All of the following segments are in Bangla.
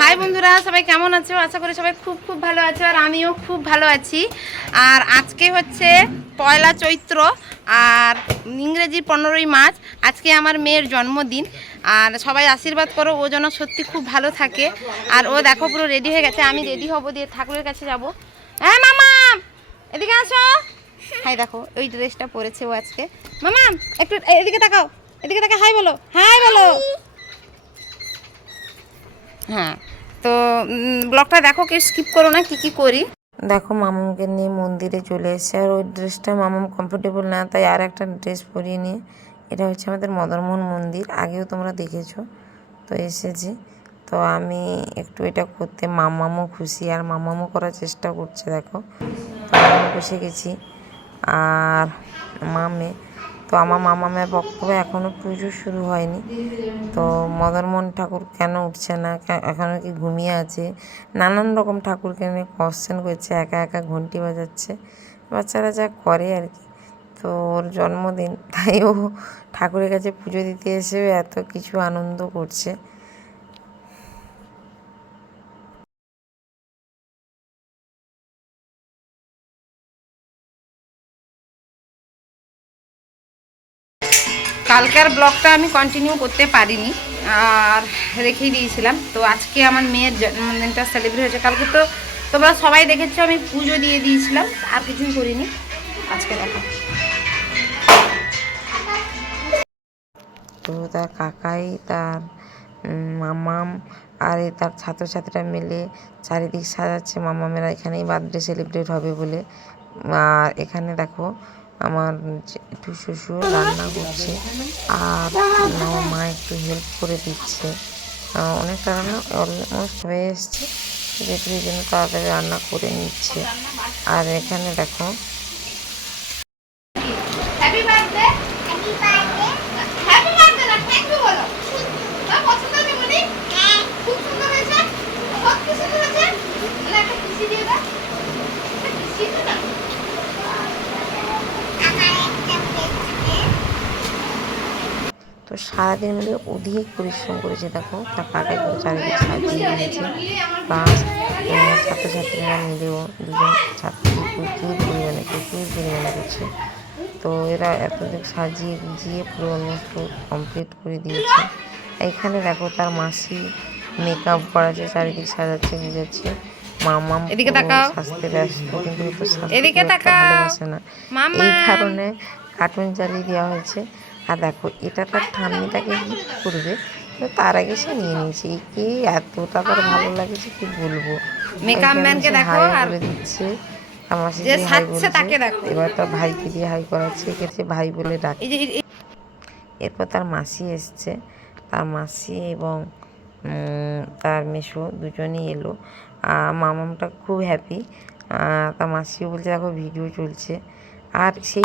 হাই বন্ধুরা, সবাই কেমন আছো? আশা করি সবাই খুব খুব ভালো আছো আর আমিও খুব ভালো আছি। আর আজকে হচ্ছে পয়লা চৈত্র আর ইংরেজি পনেরোই মার্চ। আজকে আমার মেয়ের জন্মদিন। আর সবাই আশীর্বাদ করো, ও যেন সত্যি খুব ভালো থাকে। আর ও দেখো পুরো রেডি হয়ে গেছে। আমি রেডি হব দিয়ে ঠাকুরের কাছে যাব। হ্যাঁ মামা! এদিকে আসো! হাই, দেখো, ওই ড্রেসটা পরেছে ও আজকে। মামা, একটু এদিকে তাকাও, এদিকে তাকা হাই বলো হাই বলো। হ্যাঁ তো ব্লগটা দেখো, কেউ স্কিপ করো না, কি কি করি। দেখো মামামকে নিয়ে মন্দিরে চলে এসেছে, আর ওই ড্রেসটা মামাম কমফোর্টেবল না, তাই আর একটা ড্রেস পরিয়ে নিয়ে, এটা হচ্ছে আমাদের মদনমোহন মন্দির, আগেও তোমরা দেখেছ, তো এসেছি। তো আমি একটু এটা করতে, মামামও খুশি, আর মামামও করার চেষ্টা করছে, দেখো। তো আমি বসে গেছি। আর মামে। তো আমার মামা মামামের বক্তব্য এখনও পুজো শুরু হয়নি। তো মদনমোহন ঠাকুর কেন উঠছে না? এখনও কি ঘুমিয়ে আছে? নানান রকম ঠাকুরকে নিয়ে কোশ্চেন করছে, একা একা ঘন্টি বাজাচ্ছে। বাচ্চারা যা করে আর কি। তো ওর জন্মদিন, তাই ও ঠাকুরের কাছে পুজো দিতে এসেও এত কিছু আনন্দ করছে। কালকার ব্লগটা আমি কন্টিনিউ করতে পারিনি, আর রেখেই দিয়েছিলাম। তো আজকে আমার মেয়ের জন্মদিনটা সেলিব্রেট হয়েছে। কালকে তো তোমরা সবাই দেখেছ, আমি পুজো দিয়ে দিয়েছিলাম, আর কিছুই করিনি। আজকে দেখো। তো তার কাকাই, তার মামাম, আর তার ছাত্রছাত্রীরা মিলে চারিদিক সাজাচ্ছে। মামামেরা এখানেই বার্থডে সেলিব্রেট হবে বলে। আর এখানে দেখো আমার একটু শ্বশুর রান্না করছে আর আমার মা একটু হেল্প করে দিচ্ছে। অনেকটা রান্না অলমোস্ট হয়ে এসছে। যেহেতু এই জন্য তাড়াতাড়ি রান্না করে নিচ্ছে। আর এখানে দেখো happy birthday happy birthday happy birthday না থ্যাংক ইউ বলো না পছন্দ হয়েছে বলি হ্যাঁ খুব সুন্দর হয়েছে সত্যি সুন্দর হয়েছে না একটা খুশি দিয়ে দাও একটা খুশি দিয়ে দাও তো সারাদিন মিলে অধিক পরিশ্রম করেছে দেখো তার কাকাই করে চারিদিক সাজিয়ে দিয়েছে প্লাস ছাত্রছাত্রীরা মিলেও দুজন ছাত্রী প্রচুর পরিমাণে প্রচুর পরিমাণে করছে তো এরা এতদিন সাজিয়ে গুজিয়ে পুরো অলমোস্ট কমপ্লিট করে দিয়েছে এখানে দেখো তার মাসি মেকআপ করাচ্ছে চারিদিক সাজাচ্ছে মামাম এদিকে তাকাও। সাজতে ব্যস্ত কিন্তু এদিকে তাকাও। না মামা। এই কারণে কার্টুন চালিয়ে দেওয়া হয়েছে আর দেখো এটা তার ঠাম্মিটাকে গিফট করবে তার আগে সে নিয়ে নিয়েছে। একে এতটা তার ভালো লাগেছে কি বলব? কে দেখো আর- দিচ্ছে আমার যে তাকে দেখো। এবার তার ভাইকে দিয়ে হাই করাচ্ছে একে ভাই বলে ডাকে এরপর তার মাসি এসছে। তার মাসি এবং তার মেশো দুজনেই এলো। আর মামামটা খুব হ্যাপি তার মাসিও বলছে দেখো ভিডিও চলছে। আর সেই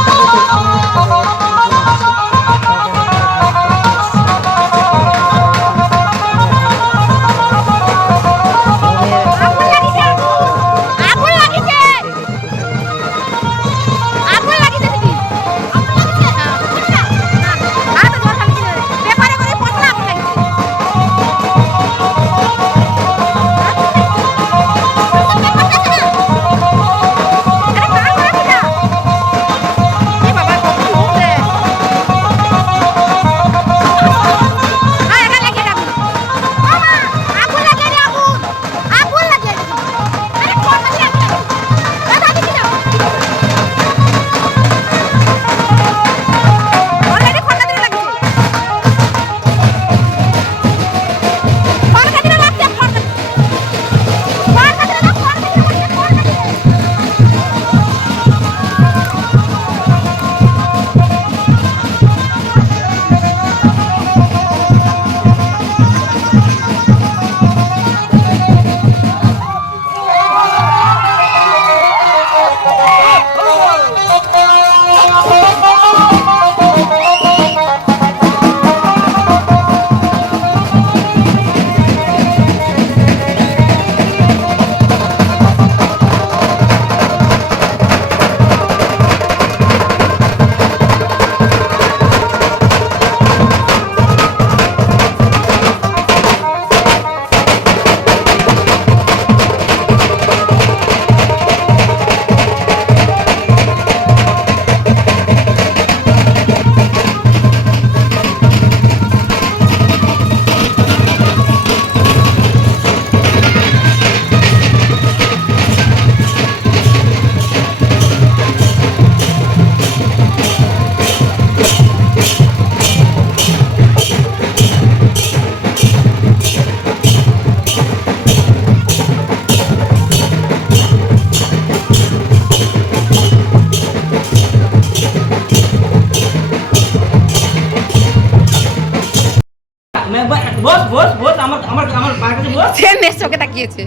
প্রণাম চোখে তাকিয়েছে।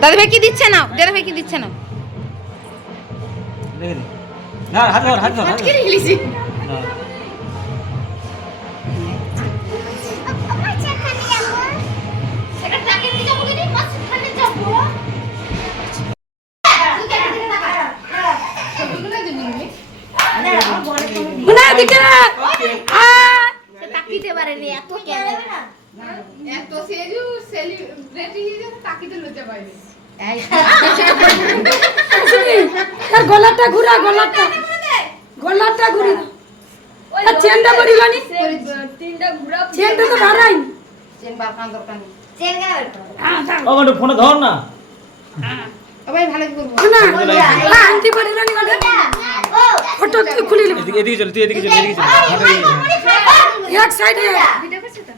দাদা ভাই কি দিচ্ছে না দাদা ভাই কি দিচ্ছে নে। না হাত ধর হাত ধর এদিকে এদিকে চল তুই এদিকে চল এদিকে চল। এক সাইডে। ভিডিও করছে তো?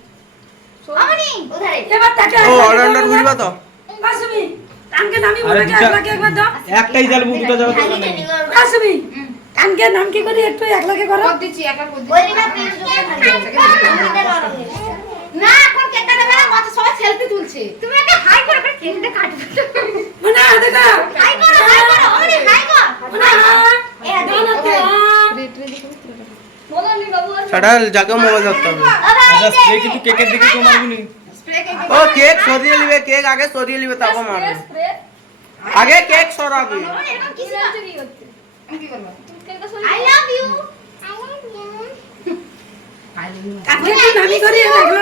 আমনি ওধারে এবার তাকে ও অলরাউন্ডার বুঝবা তো। আসবি কানকে নামি বলে একলাকে একবার দাও। একটাই জাল মুখ দুটো যাবে তো না কানকে নাম কি করে একটু একলাকে করো। কর দিচ্ছি একা কর ওই দিচ্ছি না প্লিজ না এখন কেক কাটাবে না মাথা সবাই সেলফি তুলছে। তুমি একটা হাই করে করে কেকটা কাটবে। মানে দেখা হাই করো হাই করো আমনি হাই সেটা যাকে মোবাইল ধরতে হবে। আচ্ছা স্প্রে কিন্তু কেকের দিকে কেউ মারবি নি। স্প্রে ও কেক সরিয়ে নিবে কেক আগে সরিয়ে নিবে তারপর মারবে। আগে কেক সরাবে। এরকম কিছু না তুমি করতে আমি কি করব? আই লাভ ইউ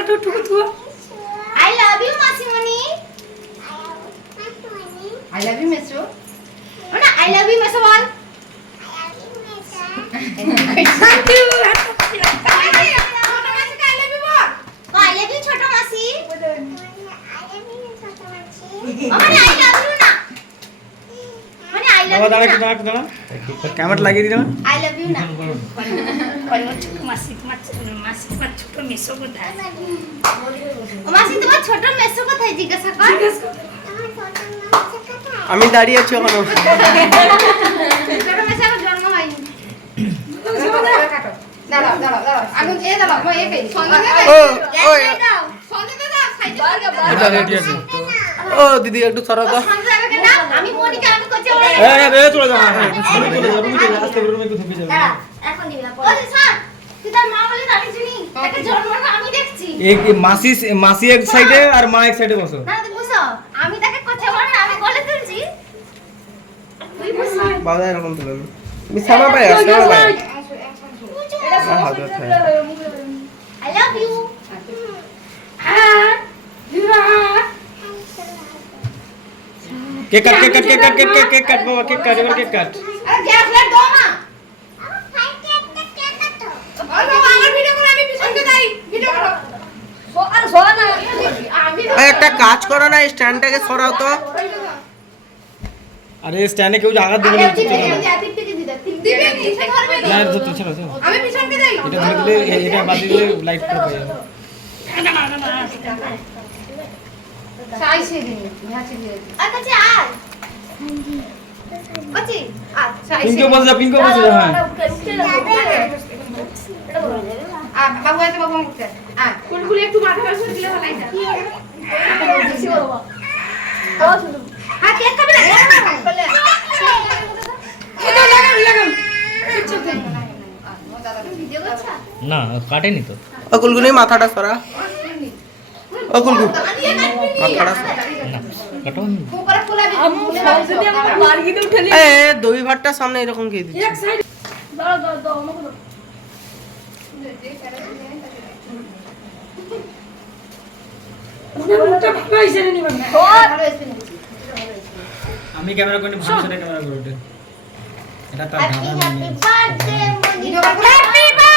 তো আই লাভ ইউ মাসিমণি। আই লাভ ইউ মেসো না আই লাভ ইউ মেসো বল thank you I love you ছোট মাসি মানে আই লাভ ইউ না মানে আই লাভ বাবা দাঁড়া দাঁড়া দাঁড়া ক্যামেরা লাগিয়ে না আই লাভ ইউ না ও মাসি তোমার ছোট মেসো কোথায় জিজ্ঞাসা কর। আমি দাঁড়িয়ে আছি ওখানে ছোট মেসো আমার জন্ম হয়নি মই এ কই সঙ্গে ও দাও দাও আছে। দিদি একটু দাও আমি আমি যা হ্যাঁ চলে যা তুমি চলে যা আস্তে করে। একটু ঢুকে যাবে দাঁড়া এখন দিবি না ওরে স্যার তুই তার মা বলে আমি চিনি তাকে জন্ম না আমি দেখছি। এই এই মাসি মাসি এক সাইডে আর মা এক সাইডে বসো। আমি তাকে কথা বল না আমি বলে তুলছি তুই বুঝো বাবা এরকম তুলে বিছানা পায় বিছানা পায়। হাত ধরতে হয়। আই লাভ ইউ হ্যাঁ দিবা cake cut cake cut cake cut cake cut cut বাবা কাট এবার কাট আরে গ্যাস লাইট দাও না। না। একটা কাজ করো না স্ট্যান্ডটাকে সরাও তো। আরে স্ট্যান্ডে কেউ যে আঘাত দেবে না না। ধরতে ছাড়ো ছাড়ো এটা ধরে দিলে এটা বাদ দিলে লাইট করে পাই যাবে। পিঙ্কো বসে যা পিঙ্কো বসে যা হ্যাঁ। বাবু বাবু কুলকুলি একটু মাথা দিলে ভালো হ্যাঁ? না না কাটেনি তো। ও মাথাটা সরা। ও কুলকু মাথাটা দই ভাতটা সামনে এরকম খেয়ে দিচ্ছি। ভালো হয়েছে রে নিবেন ভালো স্পিন আমি ক্যামেরা করি ভালো সেটা ক্যামেরা করে ওঠে এটা তার হ্যাপি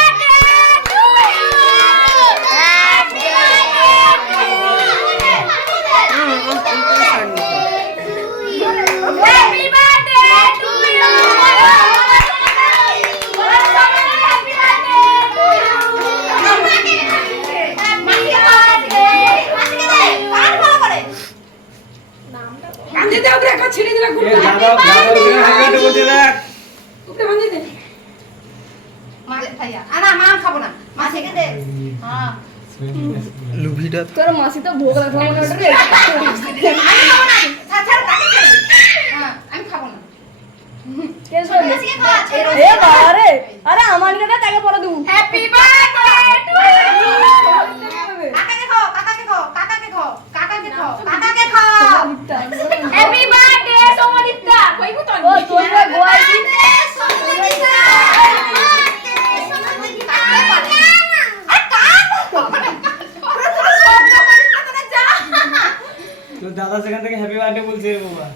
দাদা সেখান থেকে হ্যাপি বার্থডে বলছে বাবা।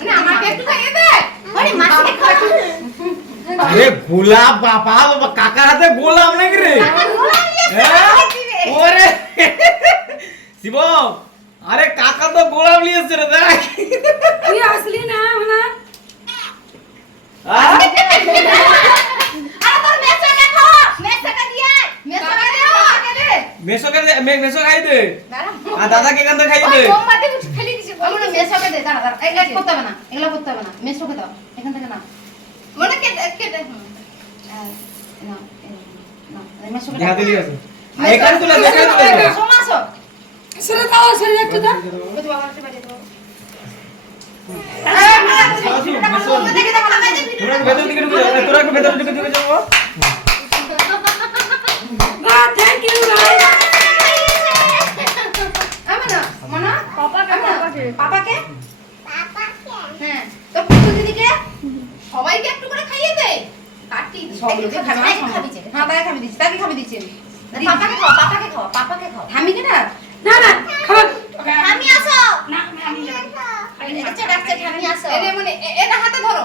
না আমাকে একটু আরে গোলাপ বাবা বাবা কাকার হাতে গোলাপ নাকি রে? হ্যাঁ? ওরে। শিবম আরে কাকা তো গোলাপ নিয়ে এসছে রে দেখ। তুই আসলি না না? আরে তোর মেসোকে দে। কাকে মেসো খাই দে। আর দাদাকে এখান থেকে খাই দে। মোমবাতি ফেলে দিছি মেসোকে দে দাঁড়া দাঁড়া। এগুলো করতে হবে না এগুলো করতে হবে না। মেসোকে দাও। এখান থেকে নাও। মানে কেটে কেটে নাও নাও রেমা সুগার দেখা দিলি আছে। এখানে তুলে দেখা তুলে সমাসো সেটা দাও সেটা একটু দাও। বুঝবা আমার কাছে বাড়ি দাও। পাপাকে পাপাকে। হ্যাঁ। তো দিদিকে? সবাইকে একটু করে খাইয়ে দে। কাটি সবাইকে খাবে না খাবি হ্যাঁ তাকে খাবি দিচ্ছি তাকে খাবি দিচ্ছি পাপাকে খাও পাপাকে খাও পাপাকে খাও। থামি কেনা না? না খাবার আমি আসো। না আমি ডাকছে ডাকছে ঠামি আসো। এরে মানে এ- এটা হাতে ধরো।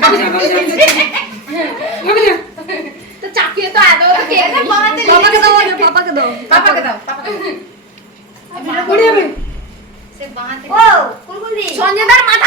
না না না তো চাকিয়ে তো আদৌ পাপাকে দাও পাপাকে দাও পাপাকে দাও পাপাকে পড়ে যাবে। সে বাঁহাতে ও কুলকুলি সঞ্জয়দার মাথা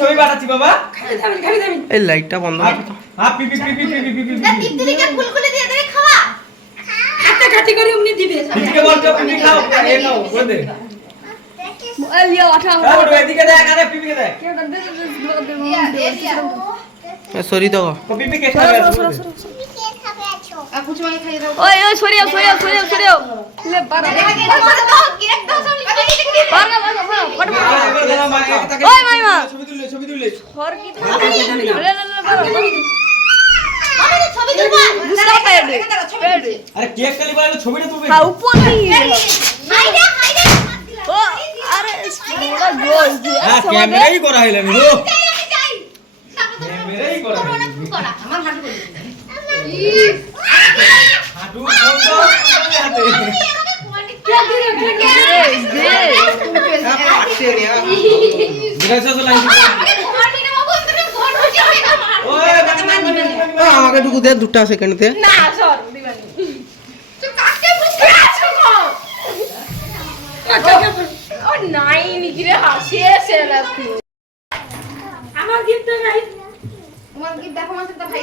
ছবি পাঠাচ্ছি বাবা। লাইটটা কাটি করে উনি সরি তো ওই ওই সরিয়াও সরিয়াও সরিয়াও সরিয়াও ক্যামেরাই করা হইলেন আমার হাঁটু আমাকে টুকু দে দুটা সেকেন্ড দে নাই। নিকিরে হাসি এসে আমার গিফট নাই আমার গিফট দেখো, আমার সাথে ভাই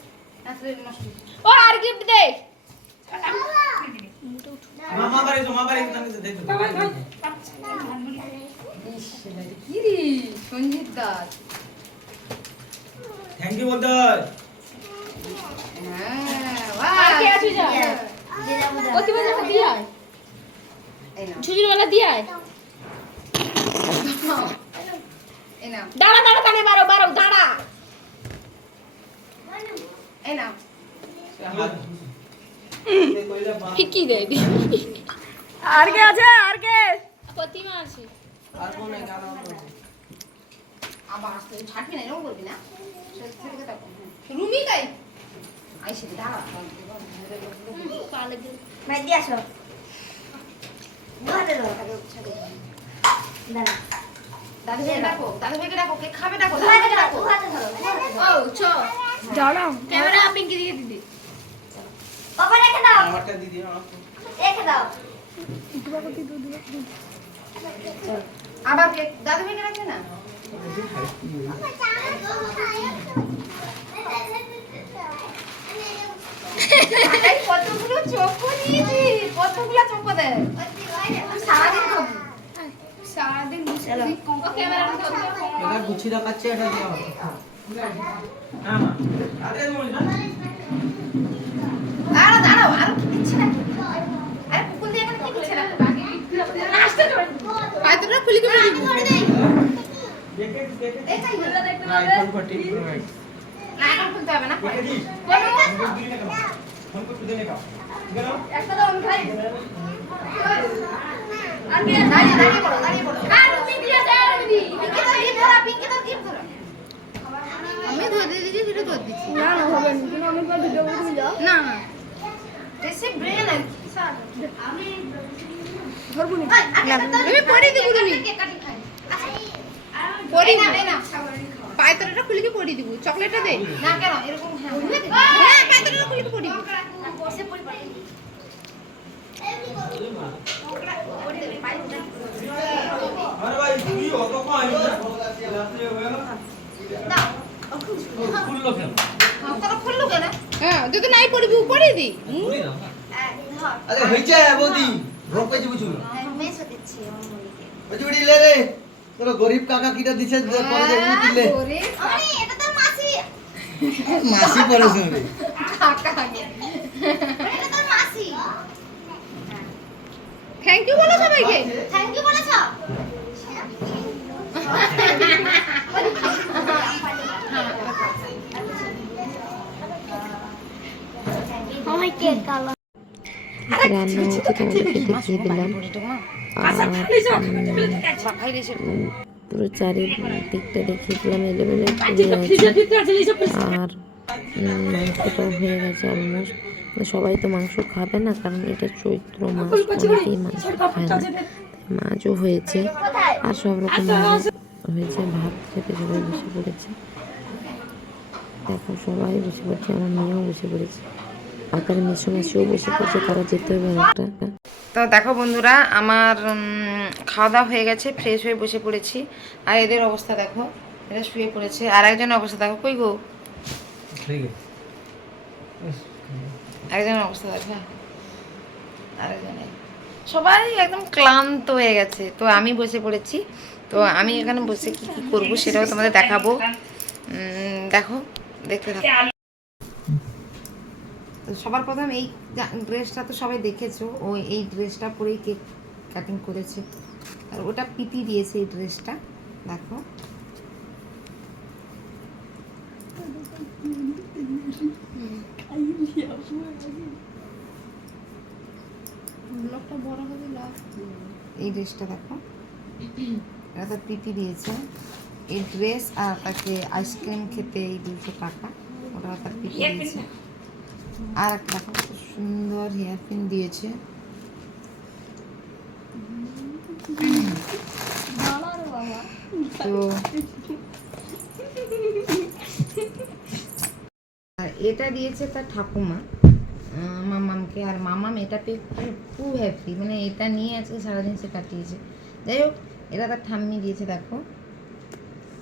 ও আর গিফট দে মামা বাড়ি মামা বাড়ি তো কি রে সঞ্জিত দাস থ্যাংক ইউ বলতে হয়। হ্যাঁ বলে দিয়া দাঁড়া দাঁড়া দাঁড়া বারো বারো দাঁড়া। এই নাও। ফিকি দে আর কে আছে? আর কে? প্রতিমা আছে। আবার আসতে ছাড়বি না এরকম করবি না। সেদিকে তাকো রুমি তাই? আই সেদিকে দাঁড়া। ভাই দিয়ে আসো। দুহাতে দাঁড়া। দাদু ভাইকে ডাকো দাদু ভাইকে ডাকো কে খাবে ডাকো দাদু ভাইকে ডাকো। দুহাতে ধরো দুহাতে ধরো। ও চ। দাঁড়াও। ক্যামেরা পিঙ্কি দিকে দিদি। বাবা রেখে দাও। আমারটা দিদি রেখে দাও। আবার কে? দাদু ভাইকে ডাকবে না? এই কতগুলো চোখো নিয়েছি কতগুলো চোখো দে সারাদিন খাব সারাদিন ক্যামেরা এটা দেওয়া হবে দাঁড়াও দাঁড়াও আরও কি দিচ্ছি না আরে পুকুল দিয়ে এখানে কি দিচ্ছে না পায়তটা খুলি করে দিব দেখে দেখে এই না আইফোন ফোর্টিন প্রো না এখন খুলতে হবে বলো দাঁড়িয়ে দাঁড়িয়ে দাঁড়িয়ে পড়ো ধরা ধরা। আমি ধরে দিয়েছি সেটা ধরে দিচ্ছি না না হবে না তুমি অনেকবার ভিডিও করে তুমি যাও। না না। দেশে ব্রেন আর কি আমি ধরবো না। তুমি পড়ে দিব তুমি। পড়ি না না পায়তরাটা খুলে কি পড়ি দিব চকলেটটা দে। না কেন? এরকম হ্যাঁ হ্যাঁ। পায়তরাটা খুলে কি পড়ি দিব। বসে পড়ি পড়ি আরে ভাই তুই অত কই না হয়ে হ্যাঁ যদি নাই পড়বি পড়ি দি। আরে হইছে বৌদি। রোগ পেয়েছি বুঝু মেসো দিচ্ছি আমার মনিকে বুঝু বিড়ি লে রে। তোর গরিব কাকা কিটা দিছে পরে যে দিলে ওরে এটা তো মাসি। মাসি পড়েছে রে কাকা এটা তো মাসি। থ্যাংক ইউ বলো সবাইকে থ্যাংক ইউ বলেছ আমার কেক কালো রান্না হচ্ছে তোমাদেরকে দেখিয়ে দিলাম আর উম, পুরো চারিদিকটা দেখিয়ে দিলাম এলেবেলে আর মাংসটাও হয়ে গেছে অলমোস্ট সবাই তো মাংস খাবে না কারণ এটা চৈত্র মাস অনেকেই মাংস খায় না মাছও হয়েছে আর সব রকম হয়েছে ভাত খেতে সবাই বসে পড়েছে দেখো সবাই বসে পড়ছে আমার মেয়েও বসে পড়েছে আর তার মেসো মাসিও বসে পড়ছে তারা যেতে হবে একটা তো দেখো বন্ধুরা আমার খাওয়া দাওয়া হয়ে গেছে ফ্রেশ হয়ে বসে পড়েছি। আর এদের অবস্থা দেখো এরা শুয়ে পড়েছে। আর একজনের অবস্থা দেখো কই গো? একজনের অবস্থা দেখো হ্যাঁ। আরেকজনের। সবাই একদম ক্লান্ত হয়ে গেছে। তো আমি বসে পড়েছি। তো আমি এখানে বসে কি কি করব সেটাও তোমাদের দেখাবো। দেখো দেখতে থাকো। সবার প্রথম এই ড্রেসটা তো সবাই দেখেছ ও এই ড্রেসটা পরেই কেক কাটিং করেছে। আর ওটা পিপি দিয়েছে এই ড্রেসটা দেখো। এই ড্রেসটা দেখো। এটা তো পিপি দিয়েছে। এই ড্রেস আর তাকে আইসক্রিম খেতে এই দুশো টাকা ওটা তার পিপি দিয়েছে। আর একটা কত সুন্দর হেয়ার পিন দিয়েছে। তো আর এটা দিয়েছে তার ঠাকুমা মামামকে। আর মামাম এটা পেয়ে খুব হ্যাপি মানে এটা নিয়ে আজকে সারাদিন সে কাটিয়েছে। যাই হোক, এটা তার ঠাম্মি দিয়েছে, দেখো।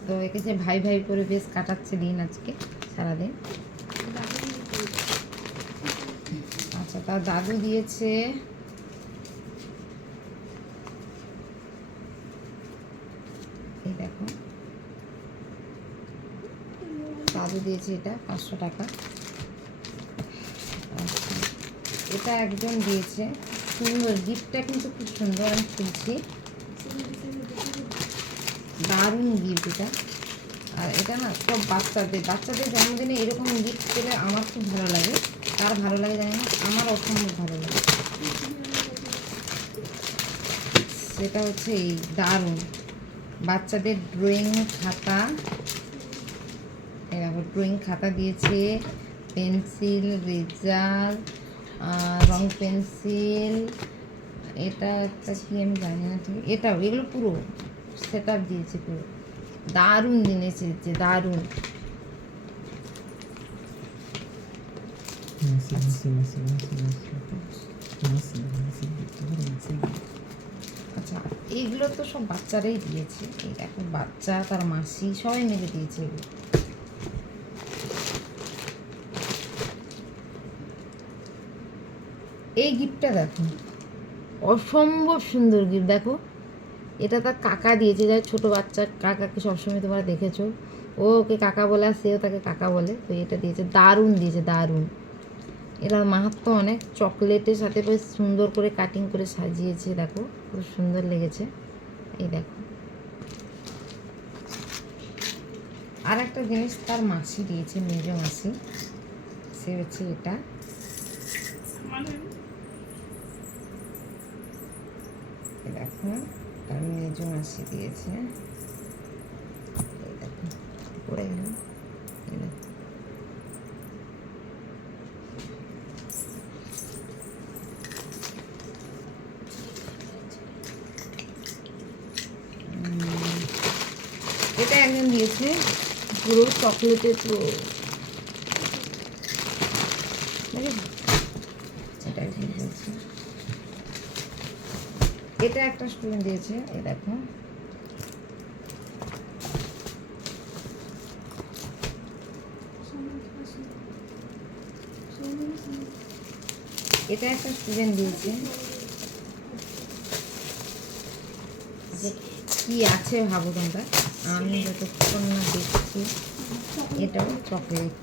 তো একে সে ভাই ভাই করে বেশ কাটাচ্ছে দিন আজকে, সারাদিন। আচ্ছা তার দাদু দিয়েছে। এই দেখো। দাদু দিয়েছে এটা, পাঁচশো টাকা। এটা একজন দিয়েছে। সুন্দর, গিফটটা কিন্তু খুব সুন্দর আমি খুলছি। দারুণ গিফট এটা। আর এটা না সব বাচ্চাদের বাচ্চাদের জন্মদিনে এরকম গিফট পেলে আমার খুব ভালো লাগে। তার ভালো লাগে জানি না? আমার অসম্ভব ভালো লাগে। সেটা হচ্ছে এই দারুণ। বাচ্চাদের ড্রয়িং খাতা। দেখো ড্রয়িং খাতা দিয়েছে। পেন্সিল, রেজার রং পেন্সিল। এটা একটা কি আমি জানি না ঠিক। এটাও, এগুলো পুরো সেট দিয়েছে পুরো। দারুণ জিনিস দিয়েছে দারুণ। আচ্ছা এইগুলো তো সব বাচ্চারাই দিয়েছে। এই দেখো, বাচ্চা তার মাসি সবাই মিলে দিয়েছে এগুলো। এই গিফটটা দেখো, অসম্ভব সুন্দর গিফট। দেখো, এটা তার কাকা দিয়েছে। যাই ছোট বাচ্চা, কাকাকে সবসময় তোমরা দেখেছ। ও ওকে কাকা বলে আর সেও তাকে কাকা বলে। তো এটা দিয়েছে, দারুণ দিয়েছে, দারুণ। এটার মাহাত্ম অনেক। চকলেটের সাথে বেশ সুন্দর করে কাটিং করে সাজিয়েছে, দেখো। খুব সুন্দর লেগেছে। এই দেখো। আর একটা জিনিস তার মাসি দিয়েছে, মেজ মাসি। সে হচ্ছে এটা। দেখো, তার মেজ মাসি দিয়েছে। দেখো, পড়ে গেল এই দেখো এটা একজন দিয়েছে, পুরো চকলেটের পুরো? এটা একটা স্টুডেন্ট দিয়েছে, এই দেখো। এটা একটা স্টুডেন্ট দিয়েছে। কি আছে ভাবো তোমরা? আমি যতক্ষণ না দেখছি, এটাও চকলেট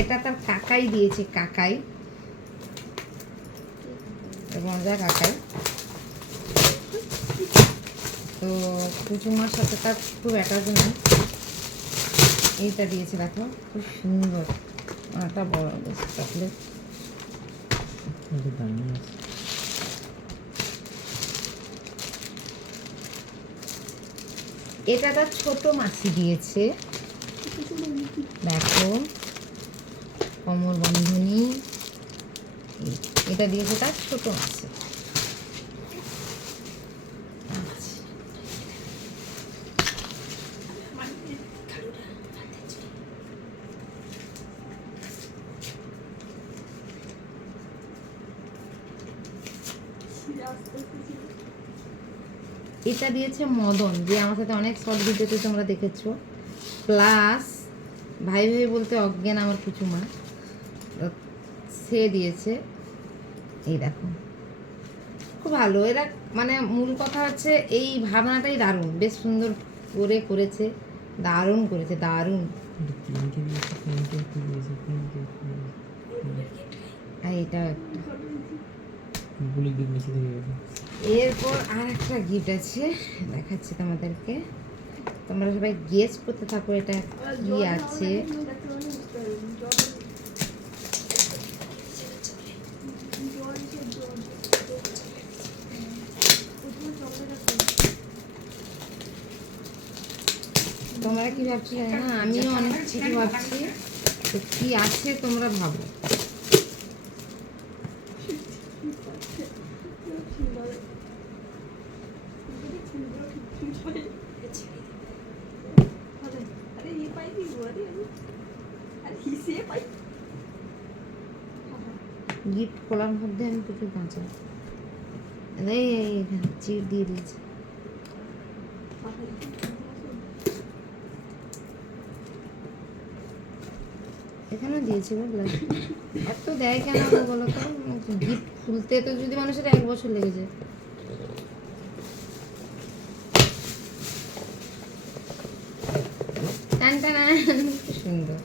এটা তার কাকাই দিয়েছে, কাকাই। মজা কাকাই। তো কুচুমার সাথে তার খুব অ্যাটাচমেন্ট এইটা দিয়েছে দেখো, খুব সুন্দর। একটা বড় বেশ চকলেট এটা তার ছোট মাসি দিয়েছে। দেখো কমর বন্ধনী এটা দিয়েছে তার ছোট মাসি এটা দিয়েছে মদন, যে আমার সাথে অনেক শর্ট ভিডিওতে তোমরা দেখেছ। প্লাস ভাই ভাই বলতে অজ্ঞান আমার কিছু মা সে দিয়েছে। এই দেখো। খুব ভালো। এরা মানে মূল কথা হচ্ছে, এই ভাবনাটাই দারুণ। বেশ সুন্দর করে করেছে। দারুণ করেছে, দারুণ। এটা একটা। এরপর আর একটা গিফট আছে। দেখাচ্ছি তোমাদেরকে। তোমরা সবাই গেস করতে থাকো এটা কি আছে। তোমরা কি ভাবছ? না আমিও অনেক কিছু ভাবছি। তো কি আছে তোমরা ভাবো। গিফট খোলার মধ্যে আমি কিছু বাঁচাই এখানে চিপ দিয়ে দিয়েছি। এখানে দিয়েছি এত দেয় কেন বলো তো? গিফট খুলতে তো যদি মানুষের এক বছর লেগে যায়। সুন্দর।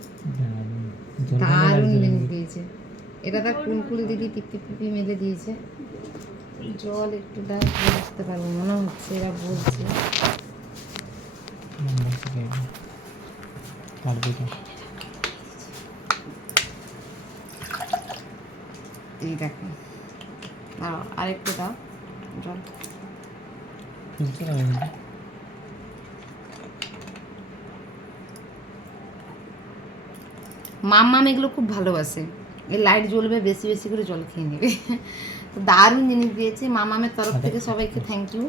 দারুণ জিনিস দিয়েছে। এটা তার কুলকুল দিদি টিপি টিপি মেলে দিয়েছে। জল একটু দাও বুঝতে পারব, মনে হচ্ছে এরা বলছে। এই দেখো। দাও আরেকটু দাও, জল। মাম্মাম এগুলো খুব ভালোবাসে। এই লাইট জ্বলবে, বেশি বেশি করে জল খেয়ে নেবে। তো দারুণ জিনিস দিয়েছে মামামের তরফ থেকে, সবাইকে থ্যাংক ইউ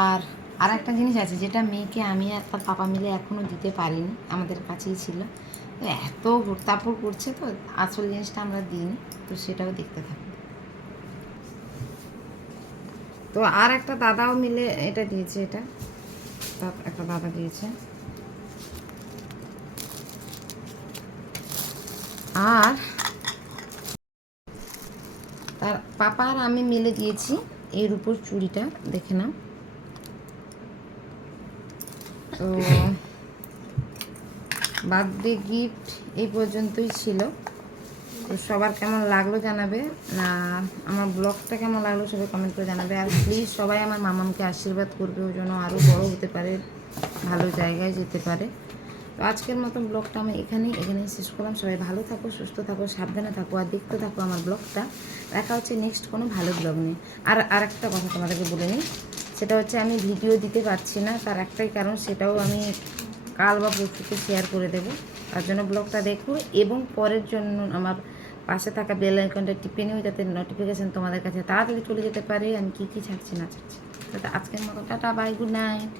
আর আর একটা জিনিস আছে, যেটা মেয়েকে আমি আর তার পাপা মিলে এখনও দিতে পারিনি, আমাদের কাছেই ছিল। এত তারপর করছে তো আসল জিনিসটা আমরা দিইনি, তো সেটাও দেখতে থাকব। তো আর একটা দাদাও মিলে এটা দিয়েছে এটা একটা দাদা দিয়েছে। আর তার পাপা আর আমি মিলে দিয়েছি এর উপর চুড়িটা, দেখে নাও। তো বার্থডে গিফট এই পর্যন্তই ছিল। তো সবার কেমন লাগল জানাবে না আমার ব্লগটা কেমন লাগল সবাই কমেন্ট করে জানাবে। আর প্লিজ সবাই আমার মামামকে আশীর্বাদ করবে, ও যেন আরও বড় হতে পারে, ভালো জায়গায় যেতে পারে। তো আজকের মতো ব্লগটা আমি এখানেই এখানেই শেষ করলাম। সবাই ভালো থাকো, সুস্থ থাকো, সাবধানে থাকো আর দেখতে থাকো আমার ব্লগটা। দেখা হচ্ছে নেক্সট কোনো ভালো ব্লগ নিয়ে। আর আর একটা কথা তোমাদেরকে বলে নিই, সেটা হচ্ছে আমি ভিডিও দিতে পারছি না, তার একটাই কারণ, সেটাও আমি কাল বা পরশুতে শেয়ার করে দেবো। তার জন্য ব্লগটা দেখুন এবং পরের জন্য আমার পাশে থাকা বেল আইকনটা টিপে নিও যাতে নোটিফিকেশান তোমাদের কাছে তাড়াতাড়ি চলে যেতে পারে। আমি কী কী ছাড়ছি না ছাড়ছি। তাতে আজকের মতো টাটা বাই গুড নাইট